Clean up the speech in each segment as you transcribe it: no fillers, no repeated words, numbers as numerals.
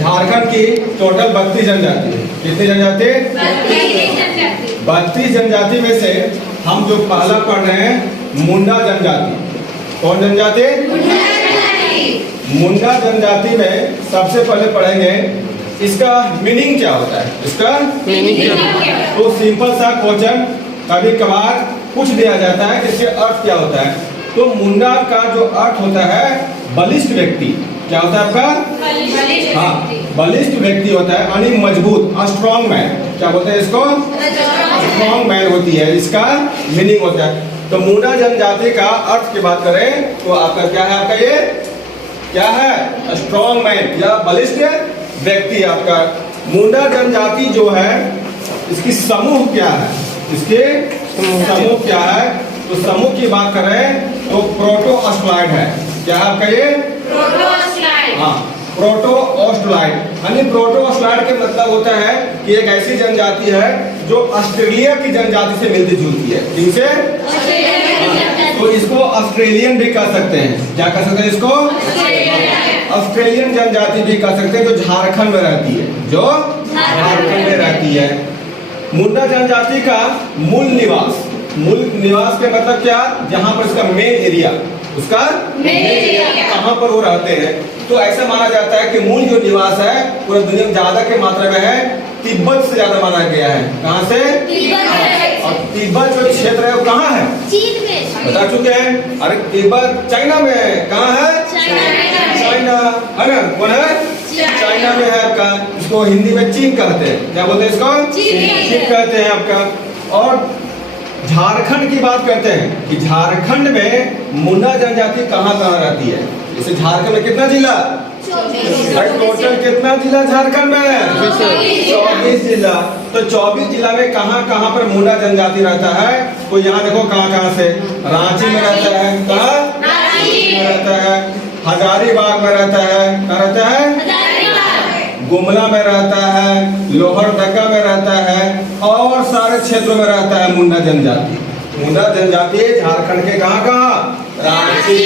झारखंड की टोटल 32 जनजाति है। कितनी जनजाति? 32 जनजाति में से हम जो पहला पढ़ रहे हैं मुंडा जनजाति। कौन जनजाति? मुंडा जनजाति में सबसे पहले पढ़ेंगे इसका मीनिंग क्या होता है। इसका मीनिंग क्या? तो सिंपल सा क्वेश्चन कभी कभार पूछ दिया जाता है कि इसके अर्थ क्या होता है। तो मुंडा का जो अर्थ होता है बलिष्ठ व्यक्ति। क्या होता है आपका? हाँ, बलिष्ठ व्यक्ति होता है, यानी मजबूत, स्ट्रॉन्ग मैन। क्या बोलते हैं इसको? स्ट्रॉन्ग मैन होती है, इसका मीनिंग होता है। तो मुंडा जनजाति का अर्थ की बात करें तो आपका क्या है? आपका ये क्या है? स्ट्रॉन्ग मैन या बलिष्ठ व्यक्ति। आपका मुंडा जनजाति जो है इसकी समूह क्या है? इसके समूह क्या है? तो समूह की बात करें तो प्रोटो-ऑस्ट्रोलॉइड है। क्या है आपका ये? प्रोटो-ऑस्ट्रोलॉइड। हाँ, प्रोटो-ऑस्ट्रोलॉइड यानी प्रोटो-ऑस्ट्रोलॉइड के मतलब होता है कि एक ऐसी जनजाति है जो ऑस्ट्रेलिया की जनजाति से मिलती जुलती है। किनसे? तो इसको ऑस्ट्रेलियन भी कह सकते हैं। क्या कह सकते हैं इसको? ऑस्ट्रेलियन जनजाति भी कह सकते हैं, जो झारखंड में रहती है, जो झारखंड में रहती है। मुंडा जनजाति का मूल निवास के मतलब क्या? जहाँ पर उसका मेन एरिया, उसका मेन एरिया कहाँ पर वो रहते हैं। तो ऐसा माना जाता है कि मूल जो निवास है पूरी दुनिया में ज्यादा के मात्रा में है, तिब्बत से ज्यादा माना गया है। कहाँ से? और तिब्बत जो क्षेत्र है वो कहाँ है? चीन में। बता चुके हैं। अरे तिब्बत चाइना में है। कहाँ है? चाइना है ना। कौन है? चाइना में है आपका। इसको हिंदी में चीन कहते हैं। क्या बोलते हैं इसको? चीन कहते हैं आपका। और झारखंड की बात करते हैं कि झारखंड में मुंडा जनजाति कहाँ रहती है। जैसे झारखंड में कितना जिला? टोटल कितना जिला झारखंड में? 24 जिला। तो 24 जिला में कहाँ पर मुंडा जनजाति रहता है? तो यहाँ देखो कहाँ से। रांची में रहता है। कहाँ में रहता है? हजारीबाग में रहता है। कहाँ रहता है? गुमला में रहता है, लोहरदगा में रहता है और सारे क्षेत्रों में रहता है मुंडा जनजाति। मुंडा जनजाति झारखंड के कहाँ? रांची,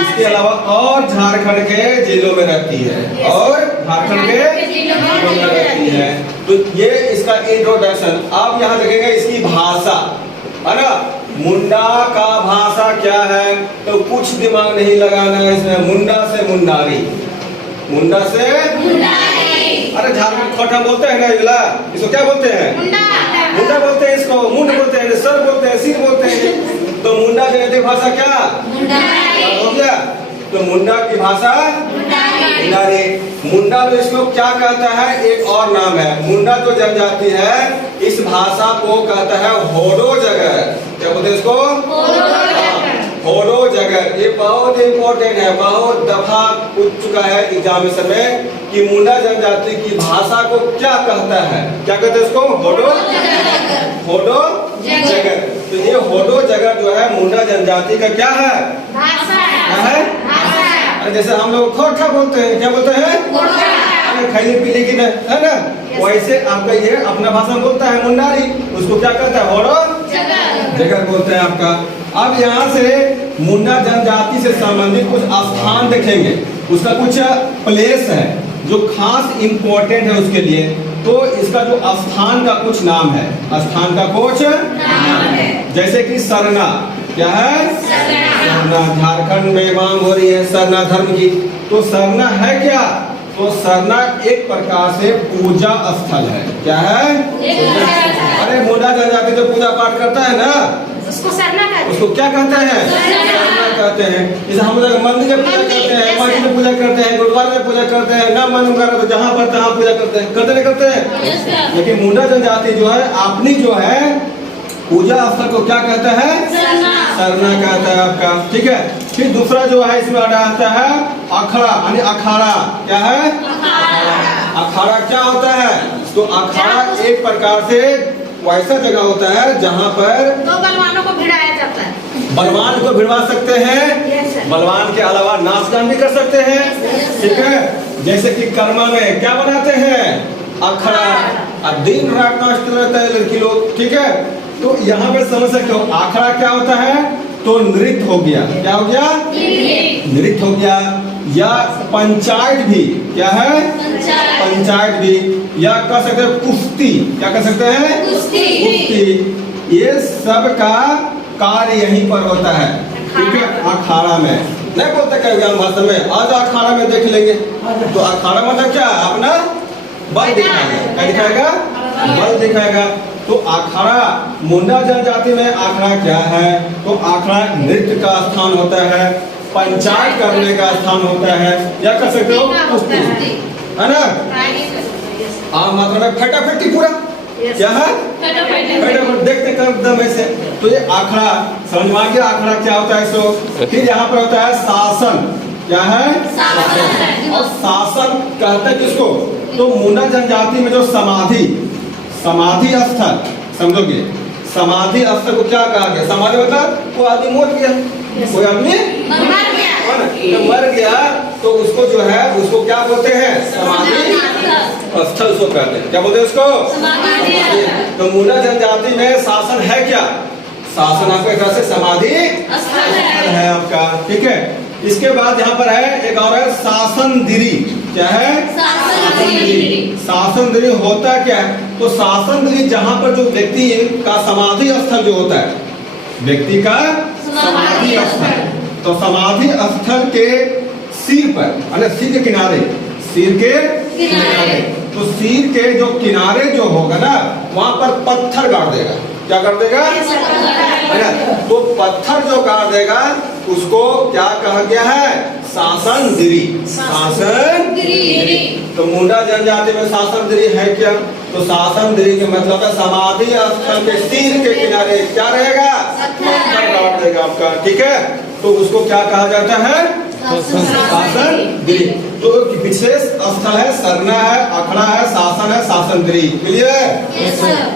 इसके अलावा और झारखंड के जिलों में रहती है। और झारखंड के जिलों में रहती है। तो ये इसका इंट्रोडक्शन। आप यहाँ देखेंगे इसकी भाषा है ना। मुंडा का भाषा क्या है? तो कुछ दिमाग नहीं लगाना है इसमें। मुंडा से मुंडारी, मुंडा से मुंडारी। अरे झारखंड खोटा बोलते हैं ना, इला इसको क्या बोलते हैं? मुंडा बोलते हैं। इसको मुंड बोलते हैं, सर बोलते हैं, सिर बोलते हैं। तो मुंडा जनजाति भाषा क्या हो गया? तो मुंडा की भाषा मुंडारी। मुंडा तो इसको क्या कहता है? एक और नाम है। मुंडा जो जनजाति है इस भाषा को कहता है होडो जगर। क्या बोलते हैं इसको? होडो जगर। ये बहुत इंपॉर्टेंट है, बहुत दफा पूछ चुका है एग्जामिनेशन में कि मुंडा जनजाति की भाषा को क्या कहता है। क्या कहते हैं इसको? होडो जगर। तो ये होडो जगर जो है मुंडा जनजाति का क्या है? भाषा है। जैसे हम लोग खोटा बोलते हैं। क्या बोलते हैं? खाइए पीने की है ना। वैसे आपका ये अपना भाषा बोलता है मुंडारी, उसको क्या कहता है? होडो जगर बोलते हैं आपका। अब यहाँ से मुंडा जनजाति से संबंधित कुछ स्थान देखेंगे, उसका कुछ प्लेस है जो खास इंपॉर्टेंट है उसके लिए। तो इसका जो स्थान का कुछ नाम है, स्थान का कुछ नाम है। जैसे कि सरना। क्या है? सरना। झारखंड में मांग हो रही है सरना धर्म की। तो सरना है क्या? तो सरना एक प्रकार से पूजा स्थल है। क्या है? अरे मुंडा जनजाति तो पूजा पाठ करता है ना, उसको सरना कहते हैं। उसको क्या कहते हैं? सरना कहते हैं। जैसे हम लोग मंदिर में पूजा करते हैं, मस्जिद में पूजा करते हैं, गुरुद्वारे में पूजा करते हैं, ना मन कर तो जहाँ पर तहाँ पूजा करते हैं। करते हैं। लेकिन मुंडा जनजाति जो है अपनी जो है पूजा स्थल को क्या कहता है? सरना कहता है आपका। ठीक है। फिर दूसरा जो है इसमें आता है अखाड़ा, यानी अखाड़ा। क्या है? अखाड़ा क्या होता है? तो अखाड़ा एक प्रकार से वैसा जगह होता है जहाँ पर दो बलवानों को भिड़ाया जाता है। बलवान को भिड़वा सकते हैं, बलवान के अलावा नाच गान भी कर सकते हैं। ठीक है। जैसे कि कर्मा में क्या बनाते हैं? अखाड़ा। दिन रात नाचते रहता है लड़की लोग। ठीक है। तो यहाँ पे समझ सकते हो अखाड़ा क्या होता है? तो नृत्य हो गया। क्या हो गया? नृत्य हो गया। या पंचायत भी, क्या है पंचायत भी, या कह सकते हैं कुश्ती, क्या कह सकते हैं कुश्ती। ये सब का कार्य यहीं पर होता है, ठीक है, अखाड़ा में। नहीं बोलते कई ज्ञान भाषा में, आज अखाड़ा में देख लेंगे। तो अखाड़ा मतलब क्या, अपना बल दिखाएगा, क्या दिखाएगा, बल दिखाएगा। तो अखाड़ा मुंडा जनजाति में अखाड़ा क्या है, तो अखाड़ा नृत्य का स्थान होता है, पंचायत करने का स्थान होता है, या कह सकते हो कुश्ती, है ना। आम मात्रा में फटाफटी पूरा क्या है, फटाफट देखते एकदम ऐसे। तो ये अखाड़ा समझ में आ गया, अखाड़ा क्या होता है सो। फिर यहाँ पर होता है शासन, क्या है शासन। और शासन कहते हैं किसको, तो मुंडा जनजाति में जो समाधि स्थल, समझोगे समाधि स्थल को क्या कहा गया, समाधि मतलब वो आदमी मर गया, कोई आदमी मर गया तो उसको जो है उसको क्या बोलते हैं, समाधि स्थल उसको कहते हैं, क्या बोलते हैं उसको, तो मुंडा जनजाति में शासन है क्या, शासन आपको एक तरह से समाधि स्थल है आपका, ठीक है। इसके बाद यहाँ पर है एक और है शासनदिरी, क्या है शासनदिरी होता क्या है, तो शासनदिरी जहाँ पर जो व्यक्ति का समाधि स्थल जो होता है, व्यक्ति का समाधि स्थल, तो समाधि स्थल के सिर पर, अरे सिर के किनारे, सिर के किनारे, तो सिर के जो किनारे जो होगा ना वहां पर पत्थर गाड़ देगा, क्या कर देगा, है ना। तो पत्थर जो गाड़ देगा उसको क्या कहा गया है, शासनदिरी, शासनदिरी। तो मुंडा जनजाति में शासनदिरी है क्या, तो शासनदिरी के मतलब है समाधि स्थल के सिर के किनारे क्या रहेगा, पत्थर गाड़ देगा आपका, ठीक है। तो उसको क्या कहा जाता है, शासनदिरी। तो विशेष स्थल है, सरना है, अखड़ा है, शासन है, शासनदिरी, क्लियर।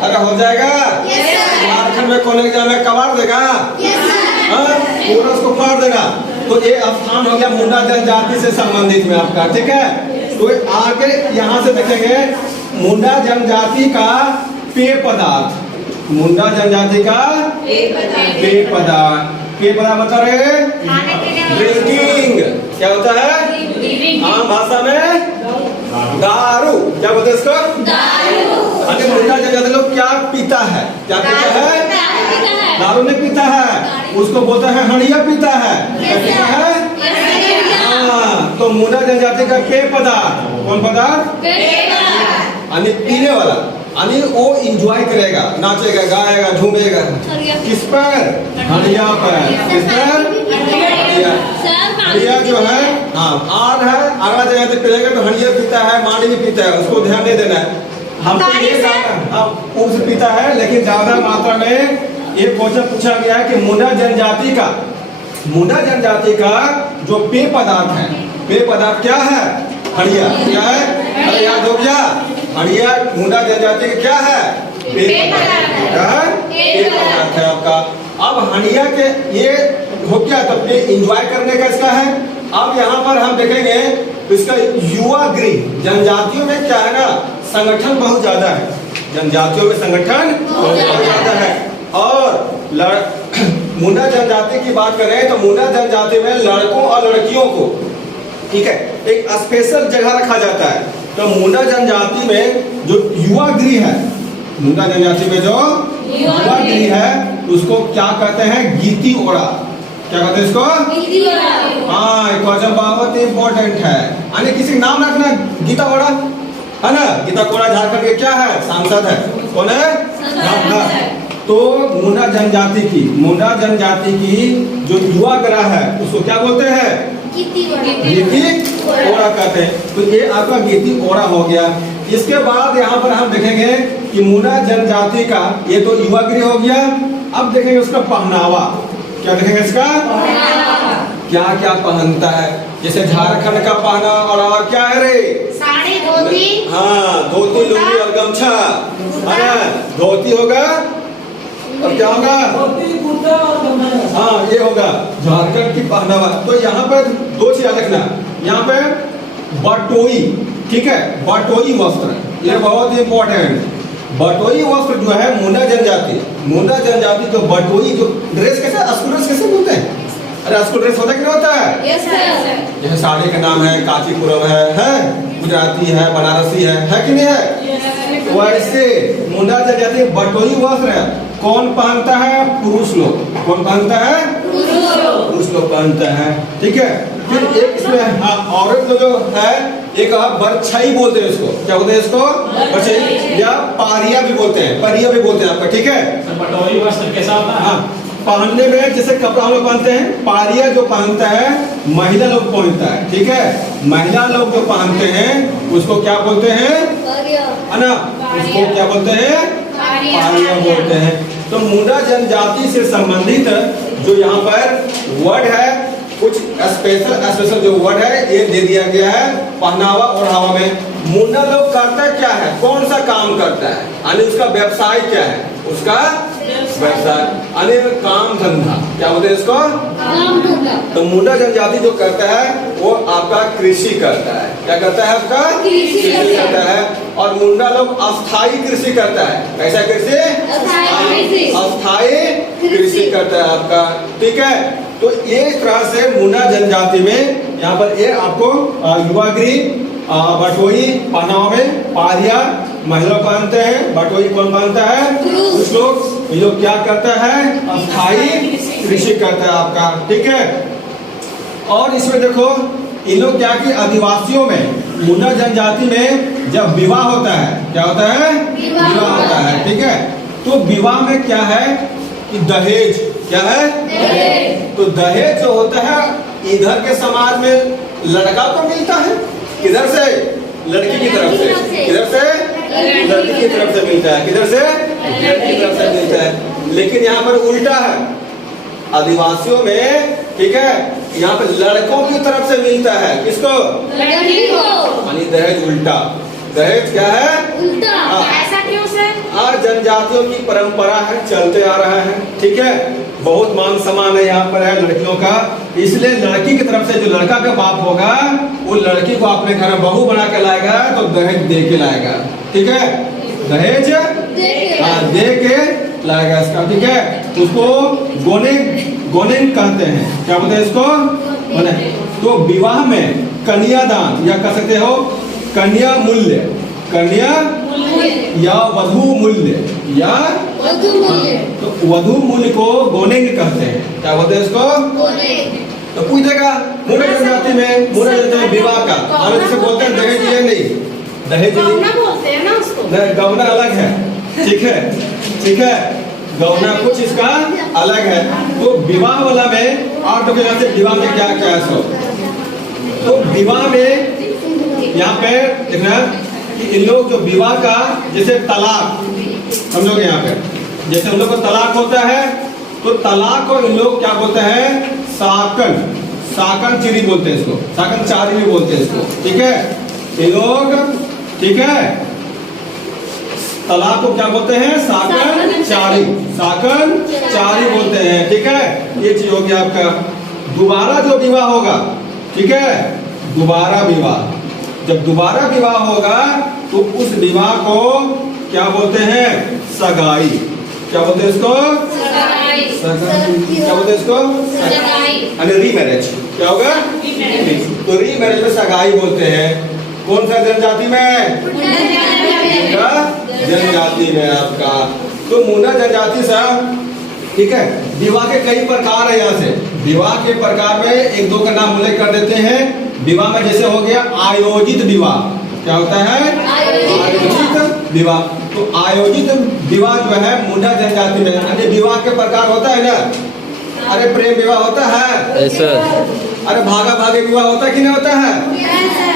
अरे हो जाएगा, झारखंड में कौन एग्जाम में कबाड़ देगा, पूरा उसको फाड़ देगा। तो ये स्थान हो गया मुंडा जनजाति से संबंधित में आपका, ठीक है। तो आगे यहाँ से देखेंगे मुंडा जनजाति का पेय पदार्थ, मुंडा जनजाति का पेय पदार्थ, पेय पदार्थ मतलब है ड्रिंकिंग, क्या होता है आम भाषा में दारू, क्या बोलते हैं इसको, दारू। मुंडा जनजाति लोग क्या पीता है, क्या पीता है, दारू नहीं पीता है, उसको बोलता है हड़िया पीता है, क्या पीता है, हाँ। तो मुंडा जनजाति का पेय पदार्थ, कौन पदार्थ, पीने वाला, वो इंजॉय करेगा, नाचेगा, गाएगा, झूमेगा, किस पर, हड़िया पर, किस पर, हड़िया जो है, हाँ आर है, आरा जगह पे पिएगा तो हड़िया पीता है, माड़ी भी पीता है, उसको ध्यान नहीं देना है। हम तो ये उस पीता है, लेकिन ज्यादा मात्रा में ये क्वेश्चन पूछा गया है कि मुंडा जनजाति का जो पेय पदार्थ है, पेय पदार्थ क्या है, हड़िया, क्या है, अरे याद हो गया, हड़िया मुंडा जनजाति का क्या है, पेय पदार्थ, क्या है, पेय पदार्थ है आपका। अब हड़िया के ये हो गया, तो ये इंजॉय करने का इसका है। अब यहाँ पर हम देखेंगे इसका युवा गृह, जनजातियों में क्या है ना, संगठन बहुत ज्यादा है, जनजातियों में संगठन बहुत ज्यादा है। और मुंडा जनजाति की बात करें तो मुंडा जनजाति में लड़कों और लड़कियों को, ठीक है, एक स्पेशल जगह रखा जाता है। तो मुंडा जनजाति में जो युवा गृह है, मुंडा जनजाति में जो युवा गृह है उसको क्या कहते हैं, गीती ओड़ा, क्या कहते हैं इसको, हाँ एक क्वेश्चन बहुत इंपॉर्टेंट है, यानी किसी नाम रखना, गीता ओड़ा है ना, गीता ओड़ा झारखंड के क्या है, सांसद है, कौन है, तो मुंडा जनजाति की जो युवा गृह है उसको क्या बोलते हैं, गीती ओड़ा कहते हैं। तो ये आपका गीती ओड़ा हो गया। इसके बाद यहाँ पर हम देखेंगे कि मुंडा जनजाति का ये तो युवा गृह हो गया। अब देखेंगे उसका पहनावा, क्या देखेंगे इसका, क्या क्या पहनता है, जैसे झारखंड का पहनावा और क्या है रे, साड़ी, धोती, हाँ धोती, लुंगी और गमछा, है ना, धोती होगा और क्या होगा, हाँ ये होगा झारखंड की पहनावा। तो यहाँ पर दो चीज रखना, यहाँ पे बटोई, ठीक है, बटोई वस्त्र, ये बहुत इंपॉर्टेंट। बटोई वस्त्र जो है मुंडा जनजाति जो बटोई जो ड्रेस कैसे, अस्कुरस कैसे बोलते हैं, अरे स्कूल ड्रेस होता है कि नहीं होता है? Yes sir. जैसे साड़ी का नाम है कांचीपुरम है गुजराती है, बनारसी है कि नहीं है? वैसे मुंडा जनजाति बटोही वस्त्र है, कौन पहनता है? पुरुष लोग। कौन पहनता है? पुरुष लोग पहनते हैं, ठीक है। फिर एक इसमें औरत जो है एक बरछई बोलते हैं इसको, क्या बोलते हैं इसको? बरछई या पारिया भी बोलते हैं, परिया भी बोलते हैं आपका, ठीक है। बटोही वस्त्र कैसा होता है? हाँ, पहनने में जैसे कपड़ा हम लोग पहनते हैं, पारिया जो पहनता है महिला लोग पहनता है, ठीक है। महिला लोग जो पहनते हैं उसको क्या बोलते हैं? है ना, उसको क्या बोलते हैं? पारिया बोलते हैं। तो मुंडा जनजाति से संबंधित जो यहाँ पर वर्ड है, कुछ स्पेशल जो वर्ड है ये दे दिया गया है पहनावा और हवा में। मुंडा लोग करता क्या है, कौन सा काम करता है, यानी उसका व्यवसाय क्या है? उसका व्यवसाय यानी काम धंधा, क्या बोलते हैं इसको? काम धंधा। तो मुंडा जनजाति जो करता है वो आपका कृषि करता है। क्या करता है आपका? कृषि करता है। और मुंडा लोग अस्थाई कृषि करता है। कैसा कृषि? अस्थाई कृषि करता है आपका, ठीक है। तो ये तरह से मुंडा जनजाति में यहाँ पर ये आपको युवागृह बटोही पहनावा में पारिया महिला पहनते हैं, बटोही कौन पहनता है? कुछ लोग। ये लोग क्या करता है? अस्थाई कृषि करता है आपका, ठीक है। और इसमें देखो इन लोग क्या कि आदिवासियों में मुंडा जनजाति में जब विवाह होता है, क्या होता है? विवाह होता है, ठीक है। तो विवाह में क्या है कि दहेज, क्या है? दहेज। तो दहेज जो होता है इधर के समाज में लड़का को मिलता है, किधर से? लड़की की तरफ से। किधर से? लड़की की तरफ से मिलता है। किधर से? लड़की की तरफ से मिलता है। लेकिन यहाँ पर उल्टा है, आदिवासियों में, ठीक है, यहाँ पे लड़कों की तरफ से मिलता है। किसको? लड़की को। यानी दहेज उल्टा। दहेज क्या है? उल्टा। ऐसा क्यों सर? जनजातियों की परंपरा है, चलते आ रहा है, ठीक है। बहुत मान सम्मान है यहाँ पर है लड़कियों का, इसलिए लड़की की तरफ से जो लड़का का बाप होगा वो लड़की को अपने घर में बहू बना के लाएगा तो दहेज दे के लाएगा, ठीक है। दहेज दे के लाएगा इसका, ठीक है। उसको गोने कहते हैं, क्या बोलते हैं इसको? गोने। तो विवाह में कन्यादान या कह सकते हो कन्या मूल्य, कन्या या वधू मूल्य या तो वधू मूल्य को गोनेंग कहते हैं, क्या बोलते हैं इसको? तो पूछेगा मुंडा जनजाति में, मुंडा जनजाति में विवाह का हम जैसे बोलते हैं दहेज ये नहीं, दहेज गौना बोलते हैं ना उसको। नहीं, गौना अलग है, ठीक है, ठीक है। गौना कुछ इसका अलग है। तो विवाह वाला में आप लोग से विवाह में क्या क्या है सब? तो विवाह में यहाँ पे देखना कि इन लोग जो विवाह का जैसे तलाक समझोगे, यहाँ पे जैसे हम लोग को तलाक होता है तो तलाक को इन लोग क्या बोलते हैं? साकन चिरी बोलते हैं इसको, साकन चारी भी बोलते हैं इसको, ठीक है। इन लोग, ठीक है, तलाक को क्या बोलते हैं? साकन चारी बोलते हैं, ठीक है। ये चीज हो गया आपका। दोबारा जो विवाह होगा, ठीक है, दोबारा विवाह, जब दोबारा विवाह होगा तो उस विवाह को क्या बोलते हैं? सगाई। क्या बोलते हैं इसको? सगाई। क्या बोलते हैं इसको? सगाई। रीमैरिज। क्या होगा? तो रीमैरिज में सगाई बोलते हैं। कौन सा जनजाति में? मुंडा जनजाति में आपका। तो मुंडा जनजाति साहब, ठीक है। विवाह के कई प्रकार है। यहाँ से विवाह के प्रकार में एक दो का नाम उल्लेख कर देते हैं। विवाह में जैसे हो गया आयोजित विवाह, क्या होता है? आयोजित विवाह। तो आयोजित विवाह जो है मुंडा जनजाति में, अन्य विवाह के प्रकार होता है ना, अरे प्रेम विवाह होता है, अरे भागा भागे विवाह होता है कि नहीं होता है,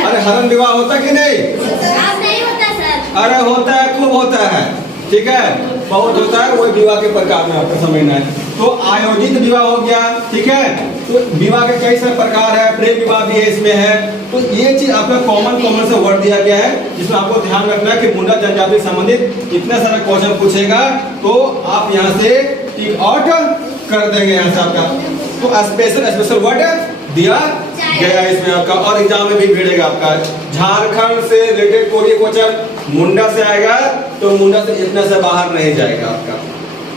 अरे हरण विवाह होता है कि नहीं अरे होता है, खूब होता है, ठीक है, बहुत होता है। वही विवाह के प्रकार में आपको समझना है। तो आयोजित विवाह हो गया, ठीक है। तो विवाह के कई सारे प्रकार है, प्रेम विवाह भी है इसमें है। तो ये चीज आपका कॉमन से वर्ड दिया गया है, जिसमें आपको ध्यान रखना है कि मुंडा जनजाति से संबंधित इतने सारे क्वेश्चन पूछेगा तो आप यहाँ से टिक आउट कर देंगे यहाँ से आपका। तो स्पेशल वर्ड दिया गया इसमें आपका, और एग्जाम में भी भिड़ेगा आपका। झारखंड से रिलेटेड कोई क्वेश्चन मुंडा से आएगा तो मुंडा से इतना से बाहर नहीं जाएगा आपका।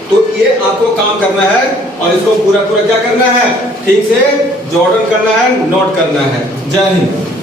तो ये आपको काम करना है और इसको पूरा पूरा क्या करना है, ठीक से जॉर्डन करना है, नोट करना है। जय हिंद।